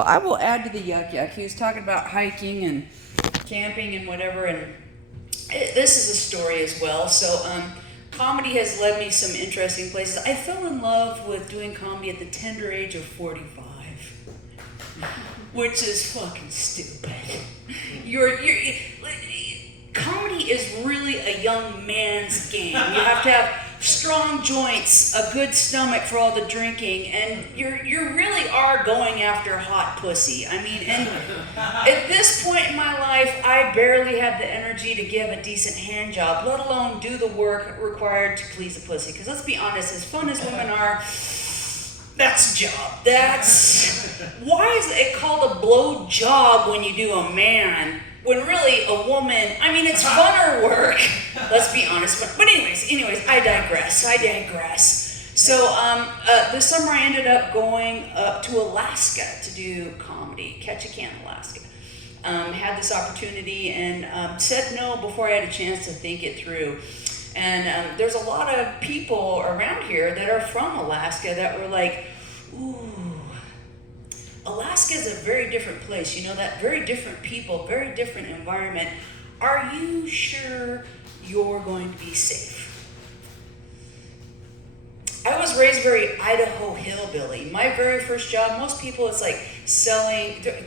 I will add to the yuck yuck. He was talking about hiking and camping and whatever, and this is a story as well. So, comedy has led me some interesting places. I fell in love with doing comedy at the tender age of 45, which is fucking stupid. Comedy is really a young man's game. You have to have strong joints, a good stomach for all the drinking, and you really are going after hot pussy. I mean, and at this point in my life, I barely have the energy to give a decent hand job, let alone do the work required to please a pussy. Because let's be honest, as fun as women are, that's a job. Why is it called a blow job when you do a man? When really a woman, I mean, it's funner work. Let's be honest. But anyways, I digress. So this summer I ended up going up to Alaska to do comedy, Ketchikan, Alaska. Had this opportunity and said no before I had a chance to think it through. And there's a lot of people around here that are from Alaska that were like, ooh, Alaska is a very different place, you know that? Very different people, very different environment. Are you sure you're going to be safe? I was raised very Idaho hillbilly. My very first job, most people, it's like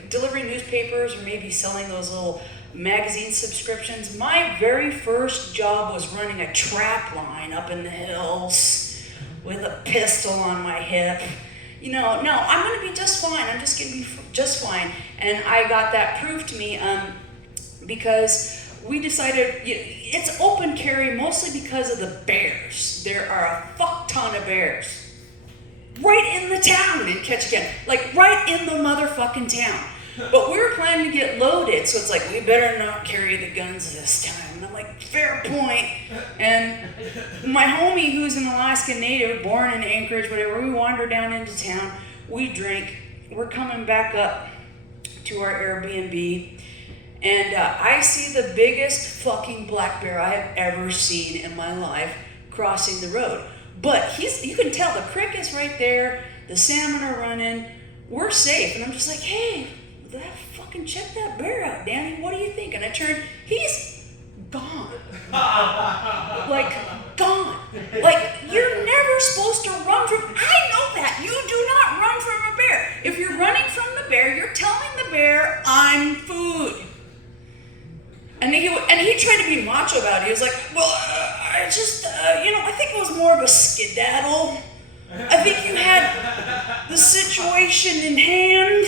delivering newspapers or maybe selling those little magazine subscriptions. My very first job was running a trap line up in the hills with a pistol on my hip. You know, no, I'm going to be just fine. I'm just going to be just fine. And I got that proved to me because we decided it's open carry mostly because of the bears. There are a fuck ton of bears right in the town in Ketchikan, like right in the motherfucking town. But we were planning to get loaded, so it's like, we better not carry the guns this time. And I'm like, fair point. And my homie, who's an Alaskan native, born in Anchorage, whatever, we wander down into town, we drink, we're coming back up to our Airbnb, and I see the biggest fucking black bear I have ever seen in my life crossing the road. But you can tell the creek is right there, the salmon are running, we're safe. And I'm just like, hey, fucking check that bear out, Danny. What do you think? And I turned, he's gone. Like, gone. Like, you're never supposed to run from, I know that. You do not run from a bear. If you're running from the bear, you're telling the bear, I'm food. And he tried to be macho about it. He was like, well, I just, I think it was more of a skedaddle. I think you had the situation in hand.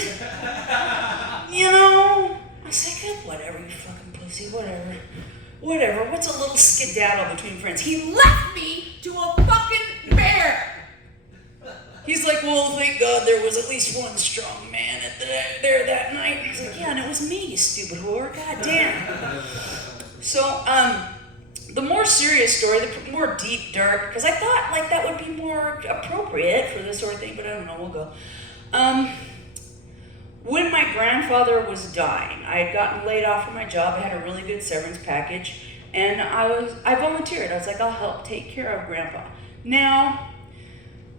I was like, whatever, you fucking pussy, whatever. What's a little skedaddle between friends? He left me to a fucking bear. He's like, well, thank God there was at least one strong man there that night. He's like, yeah, and it was me, you stupid whore. God damn. So, the more serious story, the more deep, dark, because I thought like that would be more appropriate for this sort of thing, but I don't know, we'll go. When my grandfather was dying, I had gotten laid off from my job. I had a really good severance package, and I volunteered. I was like, I'll help take care of Grandpa. Now,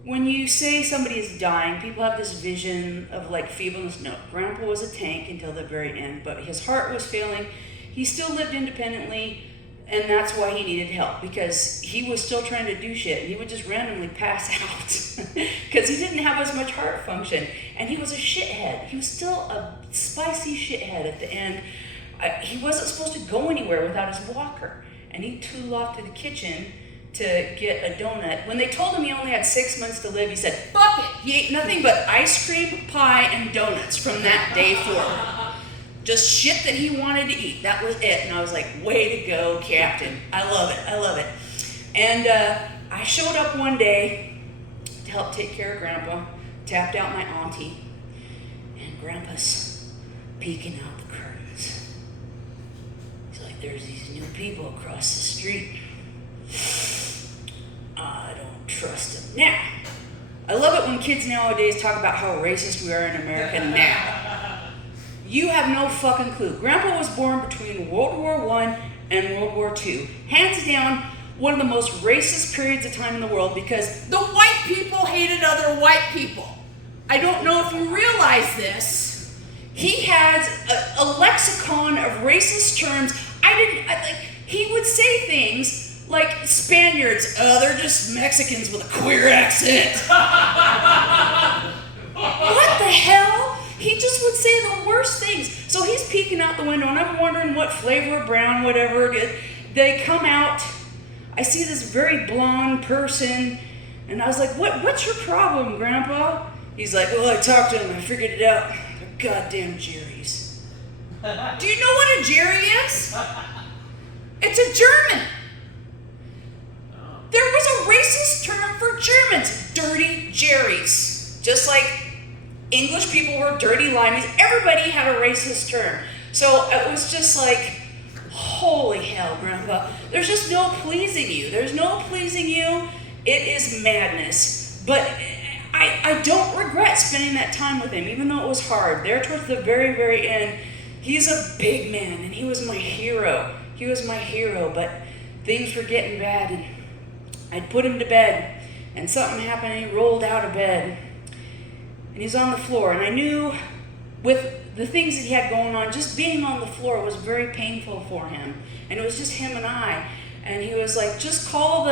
when you say somebody is dying, people have this vision of like feebleness. No, Grandpa was a tank until the very end, but his heart was failing. He still lived independently, and that's why he needed help, because he was still trying to do shit, and he would just randomly pass out because he didn't have as much heart function, and he was a shithead. He was still a spicy shithead at the end. He wasn't supposed to go anywhere without his walker, and he tooled off to the kitchen to get a donut. When they told him he only had 6 months to live, he said, fuck it. He ate nothing but ice cream, pie, and donuts from that day forward. Just shit that he wanted to eat. That was it. And I was like, way to go, Captain. I love it. And I showed up one day to help take care of Grandpa, tapped out my auntie, and Grandpa's peeking out the curtains. He's like, there's these new people across the street. I don't trust them. Now, I love it when kids nowadays talk about how racist we are in America now. You have no fucking clue. Grandpa was born between World War I and World War II. Hands down, one of the most racist periods of time in the world, because the white people hated other white people. I don't know if you realize this, He has a lexicon of racist terms. He would say things like Spaniards, they're just Mexicans with a queer accent. What the hell? He just would say the worst things. So he's peeking out the window, and I'm wondering what flavor of brown, whatever it is. They come out. I see this very blonde person, and I was like, what's your problem, Grandpa? He's like, well, I talked to him. I figured it out. They're goddamn Jerry's. Do you know what a Jerry is? It's a German. There was a racist term for Germans, dirty Jerry's. Just like English people were dirty limeys. Everybody had a racist term. So it was just like, holy hell, Grandpa. There's just no pleasing you. There's no pleasing you. It is madness. But I don't regret spending that time with him, even though it was hard. There towards the very, very end, he's a big man, and he was my hero. He was my hero, but things were getting bad, and I'd put him to bed, and something happened, and he rolled out of bed, and he's on the floor, and I knew with the things that he had going on, just being on the floor was very painful for him, and it was just him and I, and he was like, just call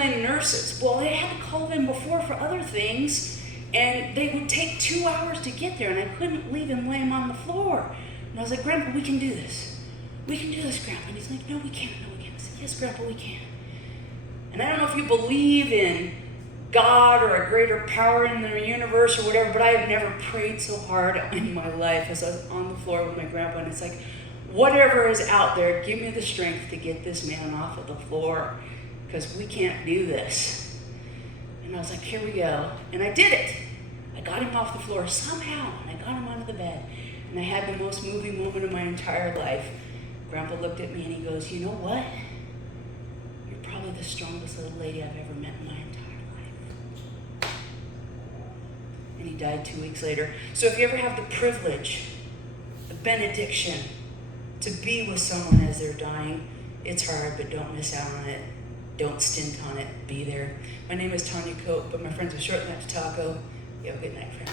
in nurses. Well, they had to call them before for other things, and they would take 2 hours to get there, and I couldn't leave him laying on the floor. And I was like, Grandpa, we can do this. We can do this, Grandpa. And he's like, no, we can't. No, we can't. I said, yes, Grandpa, we can. And I don't know if you believe in God or a greater power in the universe or whatever, but I have never prayed so hard in my life as I was on the floor with my grandpa, and it's like, whatever is out there, give me the strength to get this man off of the floor, because we can't do this. And I was like, here we go. And I did it. I got him off the floor somehow, and I got him onto the bed. And I had the most moving moment of my entire life. Grandpa looked at me and he goes, you know what? You're probably the strongest little lady I've ever met in my entire life. And he died 2 weeks later. So if you ever have the privilege, the benediction, to be with someone as they're dying, it's hard, but don't miss out on it. Don't stint on it. Be there. My name is Tanya Cope, but my friends are shortening that to Taco. You have a good night, friends.